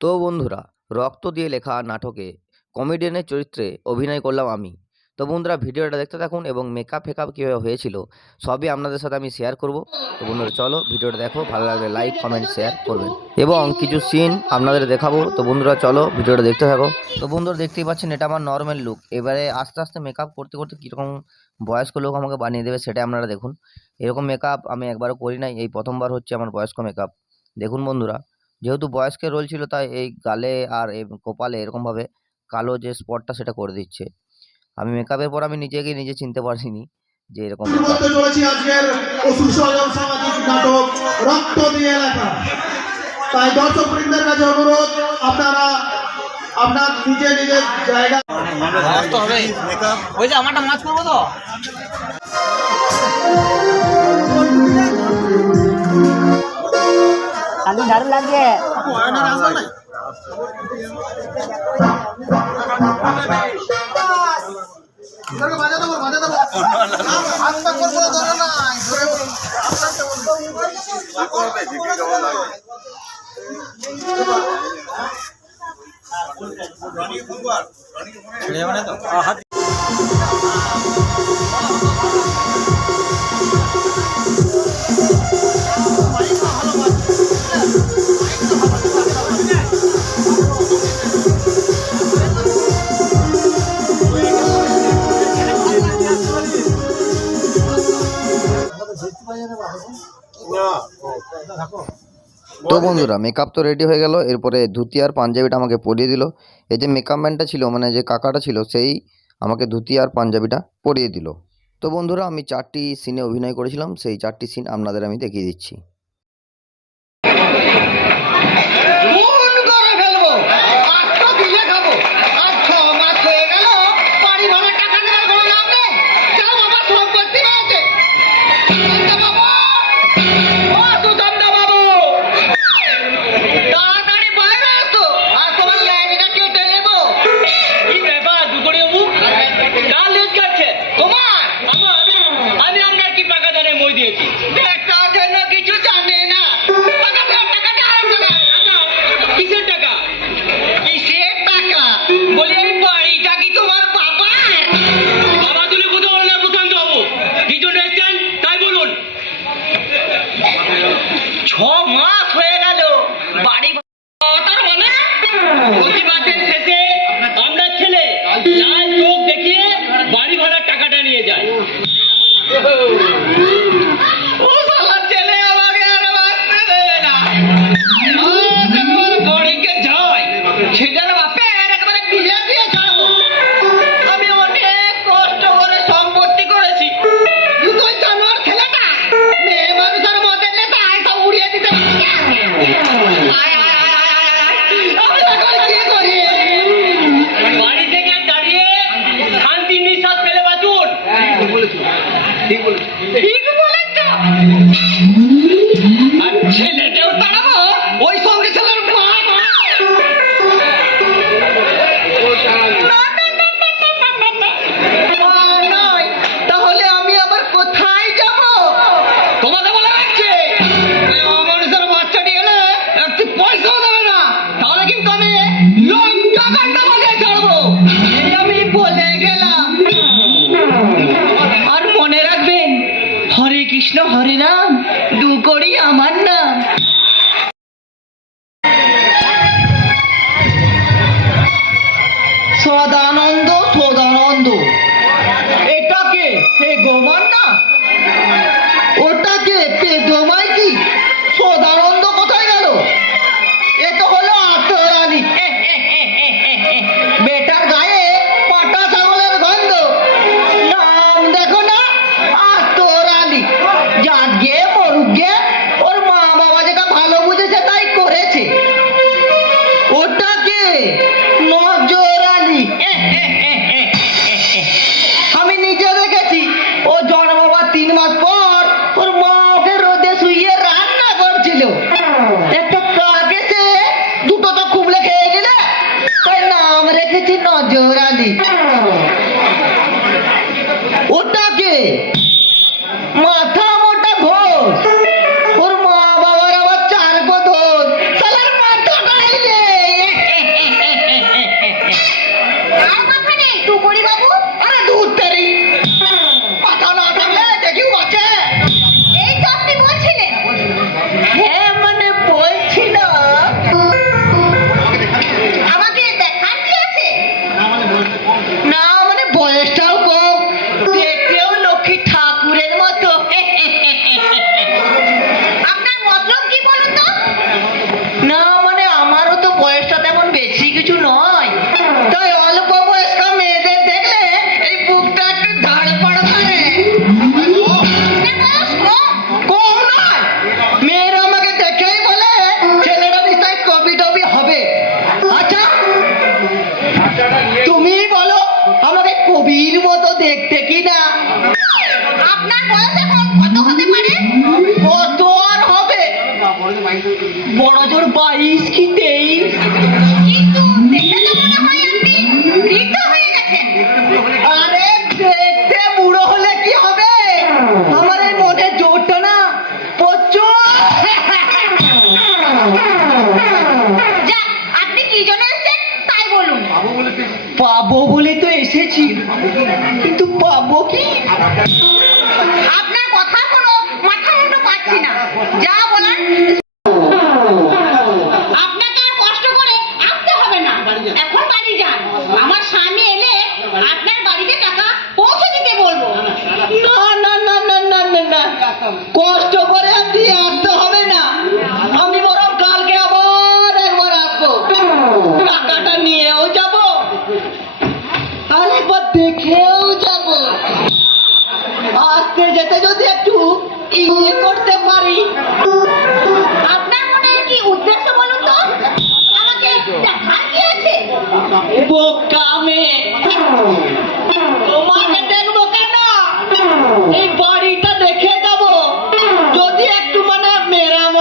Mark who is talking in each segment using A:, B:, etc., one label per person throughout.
A: তো বন্ধুরা, রক্ত দিয়ে লেখা নাটকে কমেডিয়ানের চরিত্রে অভিনয় করলাম আমি। তো বন্ধুরা, ভিডিওটা দেখতে থাকুন এবং মেকআপ ফেকআপ কীভাবে হয়েছিল সবই আপনাদের সাথে আমি শেয়ার করব। তো বন্ধুরা, চলো ভিডিওটা দেখো, ভালো লাগলে লাইক কমেন্ট শেয়ার করবেন। এবং কিছু সিন আপনাদের দেখাবো। তো বন্ধুরা, চলো ভিডিওটা দেখতে থাকো। তো বন্ধুরা, দেখতেই পাচ্ছেন এটা আমার নর্মাল লুক এবারে আস্তে আস্তে মেকআপ করতে করতে কীরকম বয়স্ক লোক আমাকে বানিয়ে দেবে সেটা আপনারা দেখুন। এরকম মেকআপ আমি একবারও করি নাই, এই প্রথমবার হচ্ছে আমার বয়স্ক মেকআপ দেখুন বন্ধুরা যেহেতু বয়স্কের রোল ছিল তাই এই গালে আর এই কপালে এরকমভাবে কালো যে স্পটটা সেটা করে দিচ্ছে। আমি মেকআপের পর আমি নিজেকে নিজে চিনতে পারিনি যে এরকম
B: করতে চলেছি আজকের অসুর সহযোগ সামাজিক নাটক রক্ত দিয়ে লেখা। তাই দর্শক বৃন্দের কাছে অনুরোধ আপনারা আপনার নিজে নিজের জায়গা
C: ওই যে আমারটা মাছ করব তো? খালি দারুণ লাগছে
A: তো। বন্ধুরা মেকআপ তো রেডি হয়ে গেল এরপরে ধুতি আর পাঞ্জাবিটা আমাকে পরিয়ে দিল। এই যে মেকআপ ম্যানটা ছিল মানে যে কাকাটা ছিল সেই আমাকে ধুতি আর পাঞ্জাবিটা পরিয়ে দিল। তো বন্ধুরা আমি চারটি সিনে অভিনয় করেছিলাম সেই চারটি সিন আপনাদের আমি দেখিয়ে দিচ্ছি।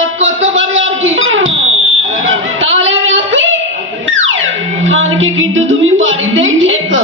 A: রোধ করতে পারি আর কি? তাহলে রাখি খানকে কিন্তু তুমি বাড়িতেই ঠেকো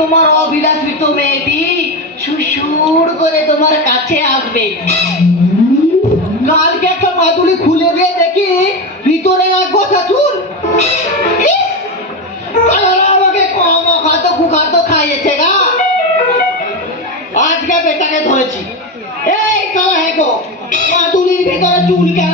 A: তোমার অবিলাসিত মেয়েটি সুসুর করে তোমার কাছে আসবে। কালকে একটা মাদুলি খুলে দিয়ে দেখি ভিতরে এক গোছা চুল। আমাকে কম খাদ্য কুখাদ্য খাইয়েছে গা। আজকে বেটাকে ধরেছি। এই কালা হ্যাঁ গো মাদুলির ভিতরে চুল কেন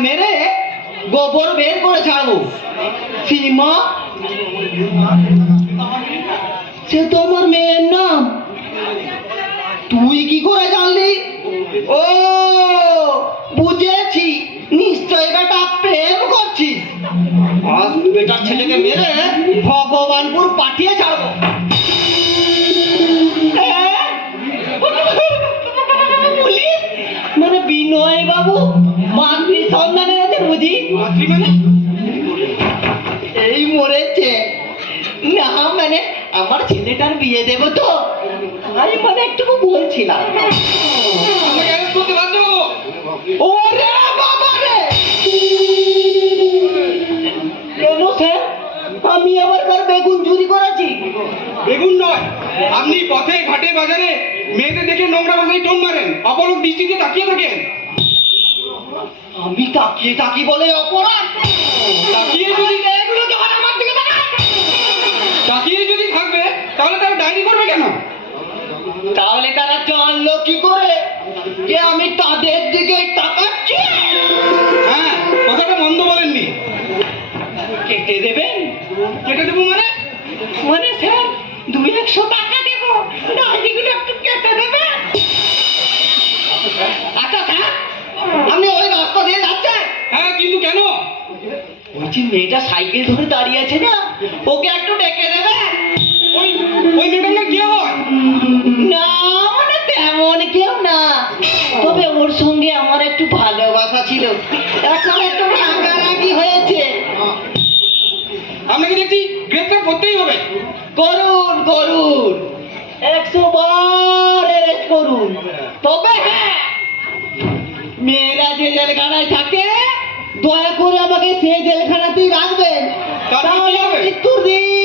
A: মেরে গোবর বের করে ছাড়বো। সিনেমা সে তো আমার মেয়ের নাম। তুই কি করে জানলি? ও, বুঝেছি। নিশ্চয় বেটা প্রেম করছিস। আজ বেটার ছেলেকে মেরে ছেলেটার বিয়ে দেব তো? আমি মানে একটু বলছিলাম। আমি কার বেগুন চুরি করেছি?
D: বেগুন নয় আপনি পথে ঘাটে বাজারে মেয়েদের দেখে নোংরা বাসায় টোন মারেন অপরূপ দৃষ্টিতে তাকিয়ে থাকেন।
A: আমি তাকিয়ে তাকি বলে অপরাধ।
D: তাকিয়ে কেন?
A: তাহলে তারা জানলো কি করে? যে আমি তাদের দিকে তাকাচ্ছি।
D: হ্যাঁ কথাটা মন্দ বলেননি
A: কেটে দেবেন?
D: কেটে দেবো মানে?
A: মানে স্যার দু একশো টাকা দেবো। দাদিগুলো একটু কেটে দেবে
D: আচ্ছা স্যার আপনি ওই রাস্তা দিয়ে যাচ্ছেন? হ্যাঁ
A: কিন্তু কেন? বলছি যে মেয়েটা সাইকেল ধরে দাঁড়িয়ে আছে না? ওকে একটু ডেকে দেবে সঙ্গে আমার একটু ভালোবাসা ছিল। এখন একটু হয়েছে।
D: দেখছি করতেই হবে।
A: করুন করুন। একশো বার অ্যারেস্ট করুন। তবে হ্যাঁ, মেয়েরা যে জেলখানায় থাকে দয়া করে আমাকে সেই জেলখানাতেই রাখবেন। তাহলে মৃত্যুর দিন।